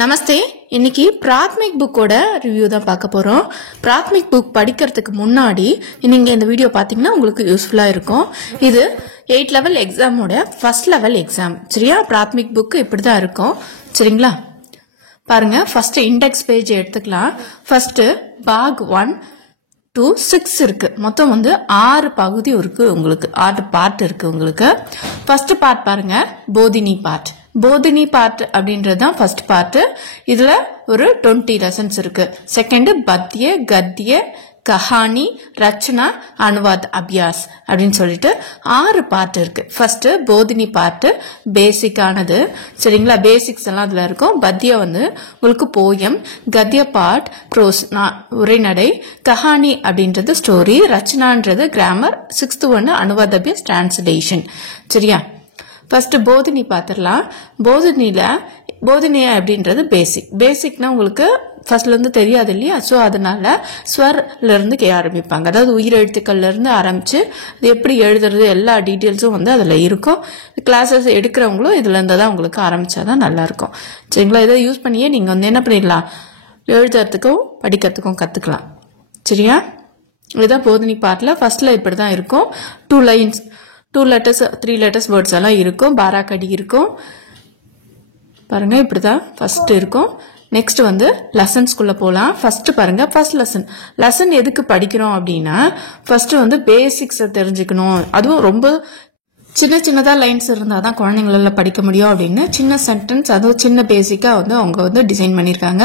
நமஸ்தே. இன்னைக்கு பிராத்மிக் புக்கோட ரிவ்யூ தான் பார்க்க போறோம். பிராத்மிக் புக் படிக்கிறதுக்கு முன்னாடி நீங்க இந்த வீடியோ பாத்தீங்கன்னா உங்களுக்கு யூஸ்ஃபுல்லா இருக்கும். இது 8th லெவல் எக்ஸாமோட ஃபர்ஸ்ட் லெவல் எக்ஸாம். சரியா? பிராத்மிக் புக் இப்படிதான் இருக்கும். சரிங்களா? பாருங்க, ஃபர்ஸ்ட் இண்டெக்ஸ் பேஜ் எடுத்துக்கலாம். ஃபர்ஸ்ட் பாக் 1 to 6 இருக்கு. மொத்தம் 6 பகுதி இருக்கு. உங்களுக்கு 6 பார்ட் இருக்கு. உங்களுக்கு ஃபர்ஸ்ட் பார்ட் பாருங்க, போதினி பார்ட். போதினி பார்ட் அப்படின்றது தான் ஃபர்ஸ்ட் பார்ட். இதுல ஒரு 20 லெசன்ஸ் இருக்கு. செகண்ட் பத்திய, கத்திய, கஹானி, ரச்சனா, அனுவாத், அபியாஸ் அப்படின்னு சொல்லிட்டு 6 பார்ட் இருக்கு. ஃபர்ஸ்ட் போதினி பார்ட் பேசிக்கானது. சரிங்களா? பேசிக்ஸ் எல்லாம் அதுல இருக்கும். பத்திய உங்களுக்கு போயம், கத்திய பார்ட் ப்ரோஸ் உரைநடை, கஹானி அப்படின்றது ஸ்டோரி, ரச்சனான்றது கிராமர், 6th அனுவாத், அபியாஸ் டிரான்ஸ்லேஷன். சரியா? ஃபர்ஸ்ட் போதினி பாத்திரலாம். போதினி அப்படின்றது பேசிக். பேசிக்னா உங்களுக்கு ஃபர்ஸ்ட்ல இருந்து தெரியாது இல்லையா? சோ அதனால ஸ்வர்ல இருந்து ஆரம்பிப்பாங்க. அதாவது உயிரெழுத்துக்கள்ல இருந்து ஆரம்பிச்சு அது எப்படி எழுதுறது எல்லா டீட்டெயில்ஸும் அதுல இருக்கும். கிளாஸஸ் எடுக்கிறவங்களும் இதுல இருந்து தான் உங்களுக்கு ஆரம்பிச்சாதான் நல்லா இருக்கும். சரிங்களா? இதை யூஸ் பண்ணியே நீங்க என்ன பண்ணிடலாம், எழுதுறதுக்கும் படிக்கிறதுக்கும் கத்துக்கலாம். சரியா? இதுதான் போதினி பார்ட்ல ஃபர்ஸ்ட்ல இப்படிதான் இருக்கும். 2 lines, 2 letters, 3 letters வேர்ட்ஸ் எல்லாம் இருக்கும். பாராக்கடி இருக்கும். பாருங்க, இப்படிதான் ஃபர்ஸ்ட் இருக்கும். நெக்ஸ்ட் லெசன்ஸ்குள்ள போலாம். ஃபர்ஸ்ட் பாருங்க, ஃபர்ஸ்ட் லெசன் எதுக்கு படிக்கிறோம் அப்படின்னா, ஃபர்ஸ்ட் பேசிக்ஸ் தெரிஞ்சுக்கணும். அதுவும் ரொம்ப சின்னதா லைன்ஸ் இருந்தாதான் குழந்தைங்களால படிக்க முடியும் அப்படின்னு சின்ன சென்டென்ஸ், அதுவும் சின்ன பேசிக்கா அவங்க டிசைன் பண்ணிருக்காங்க.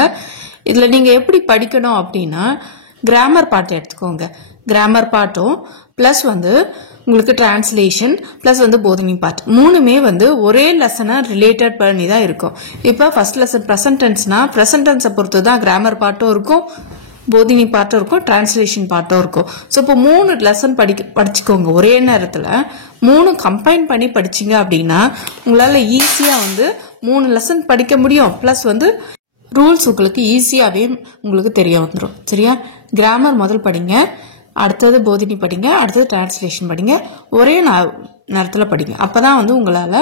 இதுல நீங்க எப்படி படிக்கணும் அப்படின்னா, கிராமர் பார்ட் எடுத்துக்கோங்க. கிராமர் பார்ட்டும் பிளஸ் உங்களுக்கு டிரான்ஸ்லேஷன் பிளஸ் போதினி பார்ட் மூணுமே ஒரே லெசனை ரிலேட்டட் பண்ணி தான் இருக்கும். இப்ப ஃபர்ஸ்ட் லெசன் பிரசன்ட் டென்ஸ்னா, பிரசன்ட் டென்ஸை பொறுத்து தான் கிராமர் பார்ட்டும் இருக்கும், போதினி பார்ட்டும் இருக்கும், டிரான்ஸ்லேஷன் பார்ட்டும் இருக்கும். ஸோ இப்போ 3 லெசன் படிச்சுக்கோங்க. ஒரே நேரத்துல 3 கம்பைன் பண்ணி படிச்சீங்க அப்படின்னா உங்களால ஈஸியா 3 லெசன் படிக்க முடியும். பிளஸ் ரூல்ஸ் உங்களுக்கு ஈஸியாவே உங்களுக்கு தெரிய வந்துடும். சரியா? கிராமர் முதல் படிங்க, அடுத்தது போதினி படிங்க, அடுத்தது டிரான்ஸ்லேஷன் படிங்க. ஒரே நேரத்துல படிங்க. அப்பதான் உங்களால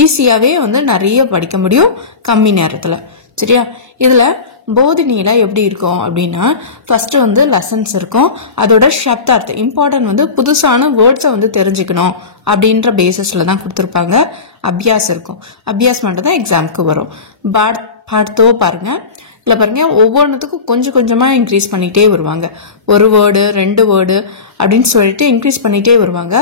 ஈஸியாவே நிறைய படிக்க முடியும் கம்மி நேரத்துல. சரியா? இதுல போதினியில எப்படி இருக்கும் அப்படின்னா, ஃபர்ஸ்ட் லெசன்ஸ் இருக்கும். அதோட சப்தார்த்தம் இம்பார்ட்டன்ட் புதுசான வேர்ட்ஸை தெரிஞ்சுக்கணும் அப்படின்ற பேசிஸ்ல தான் கொடுத்துருப்பாங்க. அபியாஸ் இருக்கும். அபியாஸ் மட்டும் தான் எக்ஸாமுக்கு வரும். பாட்தோ பாருங்க, இல்ல பாருங்க, ஒவ்வொன்றுத்துக்கும் கொஞ்சம் கொஞ்சமா இன்க்ரீஸ் பண்ணிட்டே வருவாங்க. ஒரு வேர்டு 2 வேர்டு அப்படின்னு சொல்லிட்டு இன்க்ரீஸ் பண்ணிட்டே வருவாங்க.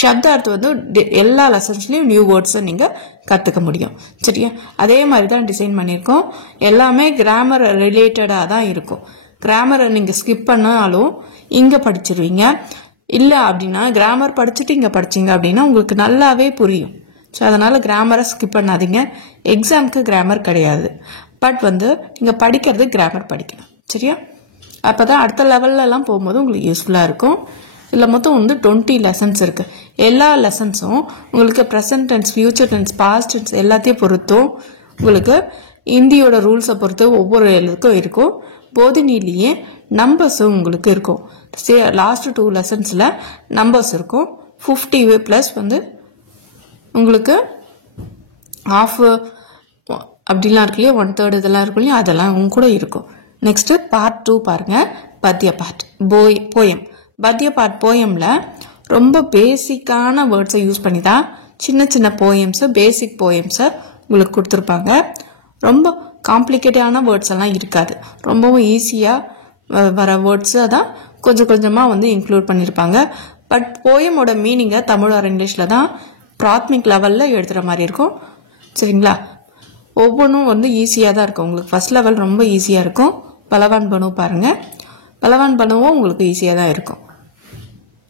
சப்தார்த்தம் எல்லா லெசன்ஸ்லயும் நியூ வேர்ட்ஸ் நீங்க கத்துக்க முடியும். சரியா? அதே மாதிரிதான் டிசைன் பண்ணிருக்கோம். எல்லாமே கிராமர் ரிலேட்டடா தான் இருக்கும். கிராமரை நீங்க ஸ்கிப் பண்ணாலும் இங்க படிச்சிருவீங்க. இல்ல அப்படின்னா கிராமர் படிச்சுட்டு இங்க படிச்சீங்க அப்படின்னா உங்களுக்கு நல்லாவே புரியும். ஸோ அதனால கிராமரை ஸ்கிப் பண்ணாதீங்க. எக்ஸாமுக்கு கிராமர் கிடையாது. பட் நீங்க படிக்கிறது கிராமர் படிக்கணும். சரியா? அப்பதான் அடுத்த லெவல்ல எல்லாம் போகும்போது உங்களுக்கு யூஸ்ஃபுல்லா இருக்கும். இதுல மொத்தம் 20 லெசன்ஸ் இருக்கு. எல்லா லெசன்ஸும் உங்களுக்கு present tense, future tense, past tense எல்லாத்தையும் பொறுத்தும் உங்களுக்கு இந்தியோட ரூல்ஸை பொறுத்து ஒவ்வொரு எழுத்துக்கும் இருக்கும். போதினிலேயே நம்பர்ஸும் உங்களுக்கு இருக்கும். லாஸ்ட் 2 லெசன்ஸ்ல நம்பர்ஸ் இருக்கும். 50 பிளஸ் உங்களுக்கு ஹாஃப் அப்படிலாம் இருக்கு இல்லையா, 1/3 இதெல்லாம் இருக்கும் இல்லையா, அதெல்லாம் கூட இருக்கும். நெக்ஸ்ட் பார்ட் 2 பாருங்க, பத்திய பார்ட் போயம். பத்திய பார்ட் போயம்ல ரொம்ப பேசிக்கான வேர்ட்ஸை யூஸ் பண்ணி தான் சின்ன போயம்ஸ், பேசிக் போயம்ஸை உங்களுக்கு கொடுத்துருப்பாங்க. ரொம்ப காம்ப்ளிகேட்டான வேர்ட்ஸ் எல்லாம் இருக்காது. ரொம்பவும் ஈஸியா வர வேர்ட்ஸ் தான் கொஞ்சம் கொஞ்சமா இன்க்ளூட் பண்ணிருப்பாங்க. பட் போயமோட மீனிங்கை தமிழ் ஆர் இங்கிலீஷ்ல தான் பிராத்மிக் லெவல்ல எழுதுற மாதிரி இருக்கும். சரிங்களா? ஒவ்வொன்றும் ஈஸியா தான் இருக்கும். உங்களுக்கு ஃபர்ஸ்ட் லெவல் ரொம்ப ஈஸியா இருக்கும். பலவான் பனு பாருங்க, பலவான் பனுவும் உங்களுக்கு ஈஸியா தான் இருக்கும்.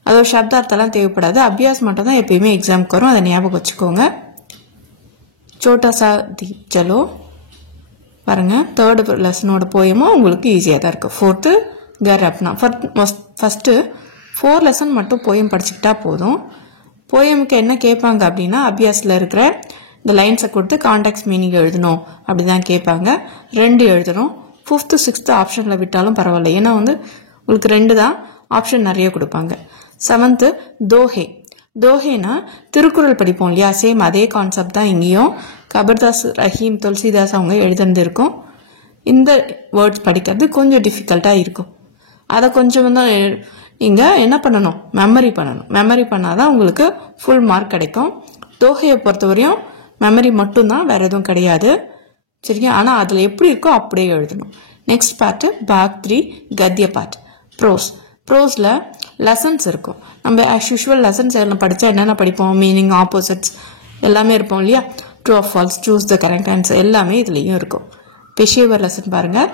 அதோட சப்தார்த்தெல்லாம் தேவைப்படாது. அபியாஸ் மட்டும் தான் எப்பயுமே எக்ஸாமுக்கு வரும். அதை ஞாபகம் வச்சுக்கோங்க. சோட்டா சா தீப் சலோ பாருங்க, 3rd லெசனோட போயமும் உங்களுக்கு ஈஸியா தான் இருக்கும். 4th கர் அப்னா. ஃபர்ஸ்ட் 4 லெசன் மட்டும் போயம் படிச்சுக்கிட்டா போதும். போயமுக்கு என்ன கேட்பாங்க அப்படின்னா, அபியாஸ்ல இருக்கிற இந்த லைன்ஸை கொடுத்து கான்டெக்ஸ்ட் மீனிங் எழுதணும் அப்படிதான் கேட்பாங்க. 2 எழுதணும். 5th 6th ஆப்ஷன்ல விட்டாலும் பரவாயில்ல. ஏன்னா உங்களுக்கு 2 தான் ஆப்ஷன் நிறைய கொடுப்பாங்க. 7th தோஹே. தோஹேனா திருக்குறள் படிப்போம் இல்லையா, சேம் அதே கான்செப்ட் தான் இங்கேயும். கபர்தாஸ், ரஹீம், துளசிதாஸ் அவங்க எழுதுனது இருக்கும். இந்த வேர்ட்ஸ் படிக்கிறது கொஞ்சம் டிஃபிகல்ட்டாக இருக்கும். அதை கொஞ்சம் தான் நீங்கள் என்ன பண்ணணும், மெமரி பண்ணணும். மெமரி பண்ணாதான் உங்களுக்கு ஃபுல் மார்க் கிடைக்கும். தோகையை பொறுத்தவரையும் மெமரி மட்டும்தான், வேற எதுவும் கிடையாது. சரியா? ஆனால் அதில் எப்படி இருக்கோ அப்படியே எழுதணும். நெக்ஸ்ட் பார்ட்டு பாக் 3 கத்திய பார்ட். ப்ரோஸில் லெசன்ஸ் இருக்கும். நம்ம ஆஸ் யூஷுவல் லெசன்ஸ் எல்லாம் படித்தா என்னென்ன படிப்போம், மீனிங், ஆப்போசிட்ஸ் எல்லாமே இருப்போம் இல்லையா? True or false, choose the correct answer எல்லாமே இதுலேயும் இருக்கும். பெஷேவர் லெசன் பாருங்கள்.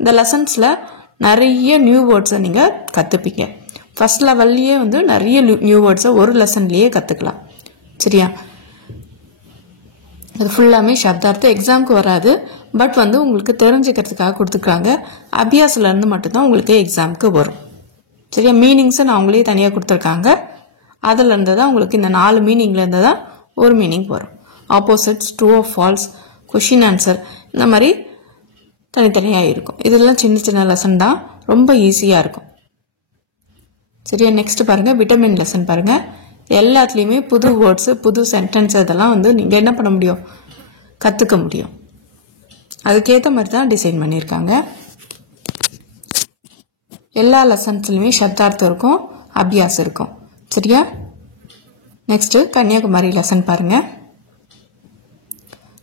இந்த லெசன்ஸில் நிறைய நியூ வேர்ட்ஸை நீங்கள் கற்றுப்பீங்க. ஃபர்ஸ்ட் லெவல்லையே வந்து நிறைய நியூ வேர்ட்ஸை ஒரு லெசன்லேயே கற்றுக்கலாம். சரியா? அது ஃபுல்லாமே சப்தார்த்தம், எக்ஸாமுக்கு வராது. பட் வந்து உங்களுக்கு தெரிஞ்சுக்கிறதுக்காக கொடுத்துருக்காங்க. அபியாஸ்லேருந்து மட்டும்தான் உங்களுக்கு எக்ஸாமுக்கு வரும். சரியா? மீனிங்ஸை நான் அவங்களே தனியாக கொடுத்துருக்காங்க. அதுலேருந்து தான் உங்களுக்கு இந்த 4 மீனிங்லேருந்து தான் ஒரு மீனிங் வரும். Opposites, true or false, question answer இந்த மாதிரி தனித்தனியாக இருக்கும். இதெல்லாம் சின்ன சின்ன லெசன் தான், ரொம்ப ஈஸியாக இருக்கும். சரியா? நெக்ஸ்ட் பாருங்க, விட்டமின் லெசன் பாருங்க. எல்லாத்துலேயுமே புது வேர்ட்ஸு, புது சென்டென்ஸ் இதெல்லாம் வந்து நீங்கள் என்ன பண்ண முடியும், கற்றுக்க முடியும். அதுக்கேற்ற மாதிரி தான் டிசைன் பண்ணியிருக்காங்க. எல்லா லெசன்ஸ்லையுமே சப்தார்த்தம் இருக்கும், அபியாஸ் இருக்கும். சரியா? நெக்ஸ்ட்டு கன்னியாகுமரி லெசன் பாருங்க.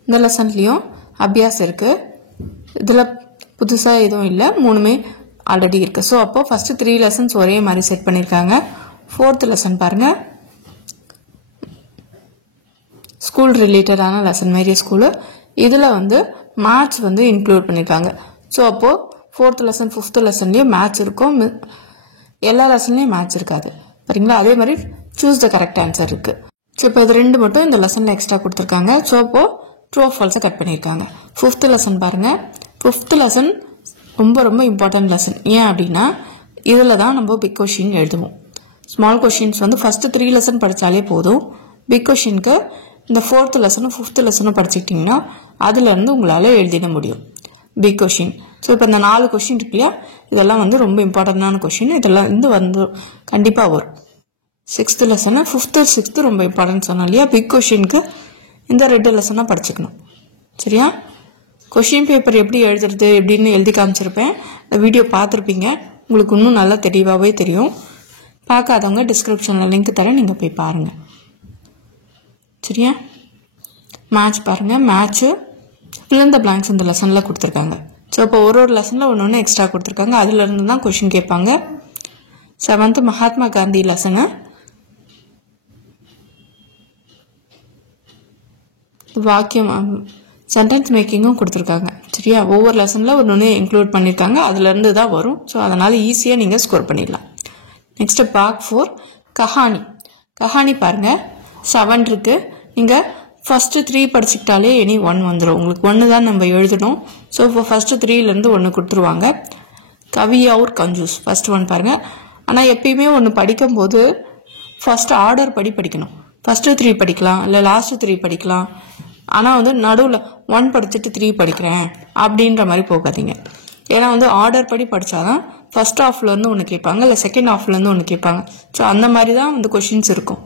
இந்த லெசன்லேயும் அபியாஸ் இருக்கு. இதில் புதுசாக எதுவும் இல்லை, 3மே ஆல்ரெடி இருக்கு. ஸோ அப்போ ஃபர்ஸ்ட் 3 லெசன்ஸ் ஒரே மாதிரி செட் பண்ணியிருக்காங்க. 4th லெசன் பாருங்க, ஸ்கூல் ரிலேட்டடான லெசன், மேரிய ஸ்கூலு. இதில் வந்து மேத்ஸ் வந்து இன்க்ளூட் பண்ணியிருக்காங்க. ஸோ அப்போது 4th லெசன் 5th லெசன்லேயும் மேத்ஸ் இருக்கும், எல்லா லெசன்லேயும் மேத்ஸ் இருக்காது. சரிங்களா? அதே மாதிரி சூஸ் த கரெக்ட் ஆன்சர் இருக்கு. ஸோ இப்போ இது 2 மட்டும் இந்த லெசனில் எக்ஸ்ட்ரா கொடுத்துருக்காங்க. ஸோ அப்போது ட்ரூ ஆர் ஃபால்ஸை கட் பண்ணியிருக்காங்க. 5th லெசன் பாருங்க. 5th லெசன் ரொம்ப ரொம்ப இம்பார்ட்டன்ட் லெசன். ஏன் அப்படின்னா இதில் தான் நம்ம பிக் கொஷின் எழுதுவோம். ஸ்மால் கொஷின்ஸ் வந்து ஃபர்ஸ்ட் 3 லெசன் படித்தாலே போதும். பிக் கொஷினுக்கு இந்த 4th லெசனும் 5th லெசனும் படிச்சுக்கிட்டிங்கன்னா அதுலேருந்து உங்களால் எழுதிட முடியும் பிக் கொஷின். ஸோ இப்போ இந்த 4 கொஷின் இருக்கு இல்லையா, இதெல்லாம் வந்து ரொம்ப இம்பார்ட்டண்டான கொஷின். இதெல்லாம் வந்து கண்டிப்பாக வரும். 6th லெசனு 5th 6th ரொம்ப இம்பார்ட்டன்ட் சொன்னோம் இல்லையா, பிக் கொஷினுக்கு இந்த 2 லெசனாக படிச்சுக்கணும். சரியா? கொஷின் பேப்பர் எப்படி எழுதுறது எப்படின்னு எழுதி காமிச்சிருப்பேன். இந்த வீடியோ பார்த்துருப்பீங்க, உங்களுக்கு இன்னும் நல்லா தெளிவாகவே தெரியும். பார்க்காதவங்க டிஸ்கிரிப்ஷனில் லிங்க் தரேன், நீங்கள் போய் பாருங்கள். சரியா? மேட்ச் பாருங்கள். Match fill in the blanks இந்த லெசனில் கொடுத்துருக்காங்க. ஸோ இப்போ ஒரு லெசனில் ஒன்று எக்ஸ்ட்ரா கொடுத்துருக்காங்க. அதுலேருந்து தான் கொஷின் கேட்பாங்க. 7th Mahatma Gandhi lesson. வாக்கியம் சென்டென்ஸ் மேக்கிங்கும் கொடுத்துருக்காங்க. சரியா? ஒவ்வொரு லெசனில் ஒன்று இன்க்ளூட் பண்ணியிருக்காங்க, அதுலேருந்து தான் வரும். ஸோ அதனால் ஈஸியாக நீங்கள் ஸ்கோர் பண்ணிடலாம். நெக்ஸ்ட் பார்ட் 4 கஹானி பாருங்கள். 7 இருக்குது. நீங்கள் ஃபஸ்ட்டு 3 படிச்சுக்கிட்டாலே இனி 1 வந்துடும். உங்களுக்கு 1 தான் நம்ம எழுதணும். ஸோ இப்போ ஃபஸ்ட்டு 3லேருந்து 1 கொடுத்துருவாங்க. கவி அவுர் கஞ்சூஸ் ஃபர்ஸ்ட் 1 பாருங்கள். ஆனால் எப்பயுமே ஒன்று படிக்கும்போது ஃபர்ஸ்ட் ஆர்டர் படி படிக்கணும். ஃபஸ்ட்டு 3 படிக்கலாம், இல்லை லாஸ்ட்டு 3 படிக்கலாம். ஆனால் வந்து நடுவில் 1 படிச்சுட்டு 3 படிக்கிறேன் அப்படின்ற மாதிரி போகாதீங்க. ஏன்னா வந்து ஆர்டர் படி படித்தாதான் ஃபர்ஸ்ட் ஹாஃப்லேருந்து ஒன்று கேட்பாங்க, இல்லை செகண்ட் ஹாஃப்லேருந்து ஒன்று கேட்பாங்க. ஸோ அந்த மாதிரி தான் வந்து கொஷின்ஸ் இருக்கும்.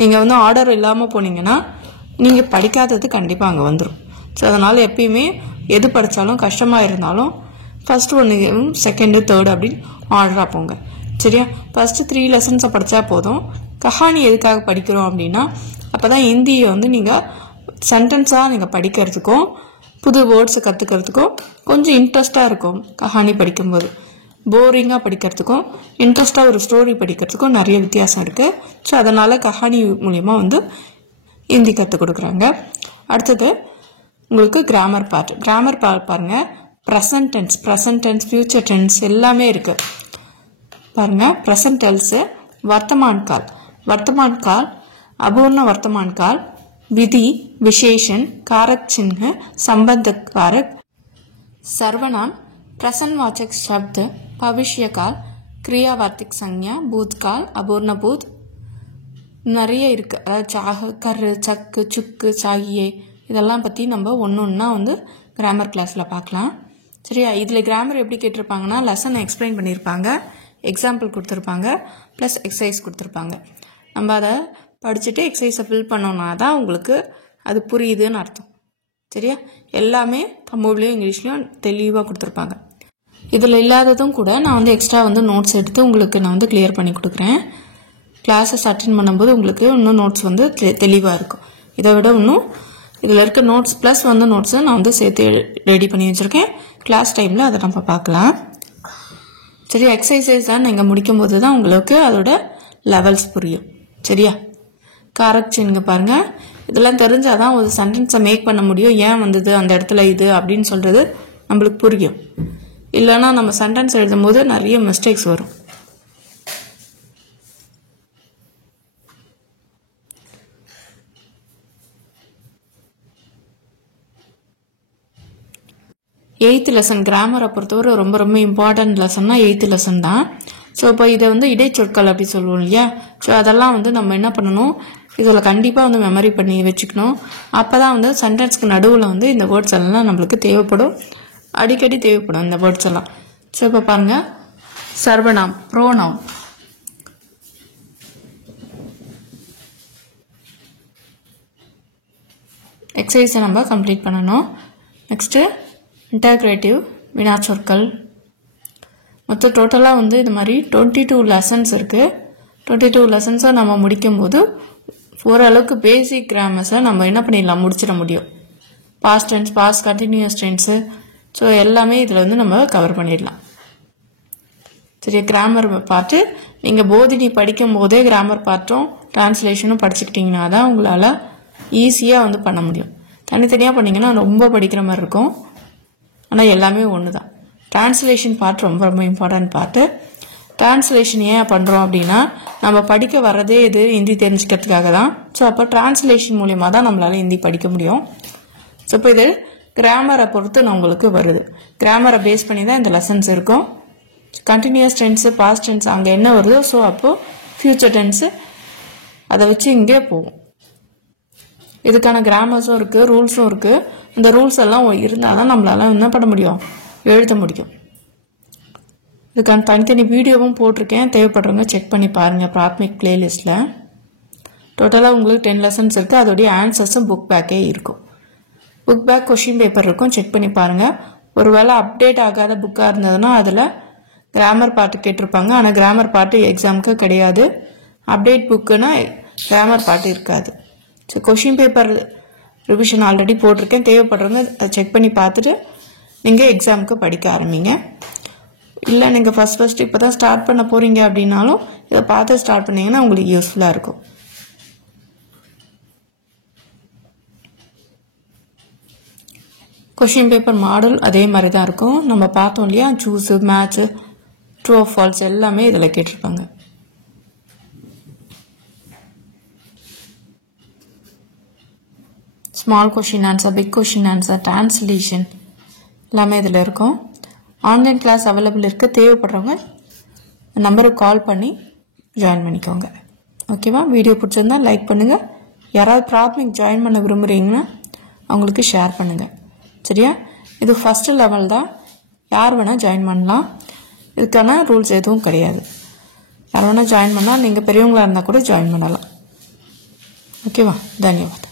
நீங்கள் வந்து ஆர்டர் இல்லாமல் போனீங்கன்னா நீங்கள் படிக்காதது கண்டிப்பாக அங்கே வந்துடும். ஸோ அதனால் எப்பயுமே எது படித்தாலும் கஷ்டமாக இருந்தாலும் ஃபர்ஸ்ட் 1 செகண்டு 3 அப்படின்னு ஆர்டராக போங்க. சரியா? ஃபர்ஸ்ட் 3 லெசன்ஸை படித்தா போதும். கஹானி எதுக்காக படிக்கிறோம் அப்படின்னா அப்போ தான் ஹிந்தியை வந்து நீங்கள் சென்டென்ஸாக நீங்கள் படிக்கிறதுக்கும் புது வேர்ட்ஸை கற்றுக்கிறதுக்கும் கொஞ்சம் இன்ட்ரெஸ்டாக இருக்கும். கஹானி படிக்கும்போது போரிங்காக படிக்கிறதுக்கும் இன்ட்ரெஸ்டாக ஒரு ஸ்டோரி படிக்கிறதுக்கும் நிறைய வித்தியாசம் இருக்குது. ஸோ அதனால் கஹானி மூலமா வந்து ஹிந்தி கற்றுக் கொடுக்குறாங்க. அடுத்தது உங்களுக்கு கிராமர் பார்ட் பாருங்கள். ப்ரெசன்ட் டென்ஸ் ஃபியூச்சர் டென்ஸ் எல்லாமே இருக்குது பாருங்கள். ப்ரெசன்ட் டென்ஸு வர்த்தமான் கால் अपूर्ण वर्तमान काल, विधि, विशेषण, कारक चिन्ह, संबंध कारक, सर्वनाम, प्रश्नवाचक शब्द, भविष्य काल, क्रियावाचक संज्ञा, भूतकाल, अपूर्ण भूत நிறைய இருக்கு. அதாவது சாகு, கரு, சக்கு, சுக்கு, சாகியே இதெல்லாம் பற்றி நம்ம ஒன்று வந்து கிராமர் கிளாஸில் பார்க்கலாம். சரியா? இதில் கிராமர் எப்படி கேட்டிருப்பாங்கன்னா லெசனை எக்ஸ்பிளைன் பண்ணியிருப்பாங்க, எக்ஸாம்பிள் கொடுத்துருப்பாங்க, ப்ளஸ் எக்ஸசைஸ் கொடுத்துருப்பாங்க. நம்ம அதை படிச்சுட்டு எக்ஸசைஸை ஃபில் பண்ணோம்னா தான் உங்களுக்கு அது புரியுதுன்னு அர்த்தம். சரியா? எல்லாமே தமிழ்லையும் இங்கிலீஷ்லையும் தெளிவாக கொடுத்துருப்பாங்க. இதில் இல்லாததும் கூட நான் வந்து எக்ஸ்ட்ரா வந்து நோட்ஸ் எடுத்து உங்களுக்கு நான் வந்து கிளியர் பண்ணி கொடுக்குறேன். கிளாஸஸ் அட்டென்ட் பண்ணும்போது உங்களுக்கு இன்னும் நோட்ஸ் வந்து தெளிவாக இருக்கும். இதை விட இன்னும் இதில் இருக்க நோட்ஸ் ப்ளஸ் வந்து நோட்ஸை நான் வந்து சேர்த்து ரெடி பண்ணி வச்சுருக்கேன். கிளாஸ் டைமில் அதை நம்ம பார்க்கலாம். சரி, எக்ஸசைஸ் தான் நீங்கள் முடிக்கும் போது தான் உங்களுக்கு அதோட லெவல்ஸ் புரியும். சரியா? கரெக்ஷனுங்க பாருங்கள். இதெல்லாம் தெரிஞ்சால் தான் ஒரு சென்டென்ஸை மேக் பண்ண முடியும். ஏன் வந்தது அந்த இடத்துல இது அப்படின்னு சொல்கிறது நம்மளுக்கு புரியும். இல்லைன்னா நம்ம சென்டென்ஸ் எழுதும் போது நிறைய மிஸ்டேக்ஸ் வரும். எயித்து லெசன் கிராமரை பொறுத்தவரை ரொம்ப ரொம்ப இம்பார்ட்டன்ட் லெசன்னா எயித்து லெசன் தான். ஸோ இப்போ இதை வந்து இடைச்சொற்கள் அப்படி சொல்லுவோம் இல்லையா? ஸோ அதெல்லாம் வந்து நம்ம என்ன பண்ணணும், இதில் கண்டிப்பாக வந்து மெமரி பண்ணி வச்சுக்கணும். அப்போ தான் வந்து சென்டென்ஸ்க்கு நடுவில் வந்து இந்த வேர்ட்ஸ் எல்லாம் நம்மளுக்கு தேவைப்படும், அடிக்கடி தேவைப்படும் இந்த வேர்ட்ஸ் எல்லாம். ஸோ இப்போ பாருங்கள், சர்வநாம் ப்ரோனவுன். எக்ஸசைஸை நம்ம கம்ப்ளீட் பண்ணணும். நெக்ஸ்ட்டு இன்டகிரேட்டிவ் வினாச்சொற்கள். மொத்தம் டோட்டலாக வந்து இது மாதிரி 22 லெசன்ஸ் இருக்குது. 22 லெசன்ஸை நம்ம முடிக்கும் போது ஓரளவுக்கு பேசிக் கிராமர்ஸை நம்ம என்ன பண்ணிடலாம், முடிச்சிட முடியும். Past tense, past continuous tense, so எல்லாமே இதில் வந்து நம்ம கவர் பண்ணிடலாம். சரி, கிராமர் பார்த்து நீங்கள் போதினி படிக்கும் போதே கிராமர் பார்ட்டும் டிரான்ஸ்லேஷனும் படிச்சுக்கிட்டிங்கன்னா தான் உங்களால் ஈஸியாக வந்து பண்ண முடியும். தனித்தனியாக பண்ணிங்கன்னா ரொம்ப படிக்கிற மாதிரி இருக்கும். ஆனால் எல்லாமே ஒன்று தான். டிரான்ஸ்லேஷன் பார்ட் ரொம்ப ரொம்ப இம்பார்ட்டன்ட் பார்ட்டு. டிரான்ஸ்லேஷன் ஏன் பண்ணுறோம் அப்படின்னா, நம்ம படிக்க வர்றதே இது ஹிந்தி தெரிஞ்சுக்கிறதுக்காக தான். ஸோ அப்போ டிரான்ஸ்லேஷன் மூலிமா தான் நம்மளால் ஹிந்தி படிக்க முடியும். ஸோ இப்போ இது கிராமரை பொறுத்து நான் உங்களுக்கு வருது. கிராமரை பேஸ் பண்ணி தான் இந்த லெசன்ஸ் இருக்கும். கண்டினியூஸ் டென்ஸு, பாஸ்ட் டென்ஸ் அங்கே என்ன வருதோ, ஸோ அப்போது ஃப்யூச்சர் டென்ஸு அதை வச்சு இங்கே போகும். இதுக்கான கிராமர்ஸும் இருக்குது, ரூல்ஸும் இருக்குது. இந்த ரூல்ஸ் எல்லாம் இருந்தால் தான் நம்மளால என்ன பண்ண முடியும், எழுத முடியும். இதுக்கான தனித்தனி வீடியோவும் போட்டிருக்கேன், தேவைப்படுறவங்க செக் பண்ணி பாருங்கள் பிராத்மிக் பிளேலிஸ்ட்டில். டோட்டலாக உங்களுக்கு 10 லெசன்ஸ் இருக்குது. அதோடைய ஆன்சர்ஸும் புக் பேக்கே இருக்கும். புக் பேக் கொஷின் பேப்பர் இருக்கும், செக் பண்ணி பாருங்கள். ஒருவேளை அப்டேட் ஆகாத புக்காக இருந்ததுன்னா அதில் கிராமர் பார்ட்டு கேட்டிருப்பாங்க. ஆனால் கிராமர் பார்ட்டு எக்ஸாமுக்கு கிடையாது. அப்டேட் புக்குன்னா கிராமர் பார்ட்டு இருக்காது. So question paper revision already போட்டிருக்கேன், தேவைப்படுறவங்க அதை செக் பண்ணி பார்த்துட்டு நீங்கள் எக்ஸாமுக்கு படிக்க ஆரம்பிங்க. இல்லை நீங்கள் ஃபஸ்ட் இப்போ தான் ஸ்டார்ட் பண்ண போகிறீங்க அப்படின்னாலும் இதை பார்த்து ஸ்டார்ட் பண்ணிங்கன்னா உங்களுக்கு யூஸ்ஃபுல்லாக இருக்கும். கொஷின் பேப்பர் மாடல் அதே மாதிரி தான் இருக்கும். நம்ம பார்த்தோம் இல்லையா, choose, match, true or false எல்லாமே இதில் கேட்டிருப்பாங்க. Small question answer, big question answer, translation எல்லாமே இதில் இருக்கும். ஆன்லைன் கிளாஸ் அவைலபிள் இருக்க, தேவைப்படுறவங்க நம்பருக்கு கால் பண்ணி ஜாயின் பண்ணிக்கோங்க. ஓகேவா? வீடியோ பிடிச்சிருந்தா லைக் பண்ணுங்கள். யாராவது பிராத்மிக் ஜாயின் பண்ண விரும்புகிறீங்கன்னா அவங்களுக்கு ஷேர் பண்ணுங்கள். சரியா? இது ஃபஸ்ட்டு லெவல் தான், யார் வேணால் ஜாயின் பண்ணலாம். இதுக்கான ரூல்ஸ் எதுவும் கிடையாது. யார் வேணால் ஜாயின் பண்ணால், நீங்கள் பெரியவங்களாக இருந்தால் கூட ஜாயின் பண்ணலாம். ஓகேவா? தன்யவாத்.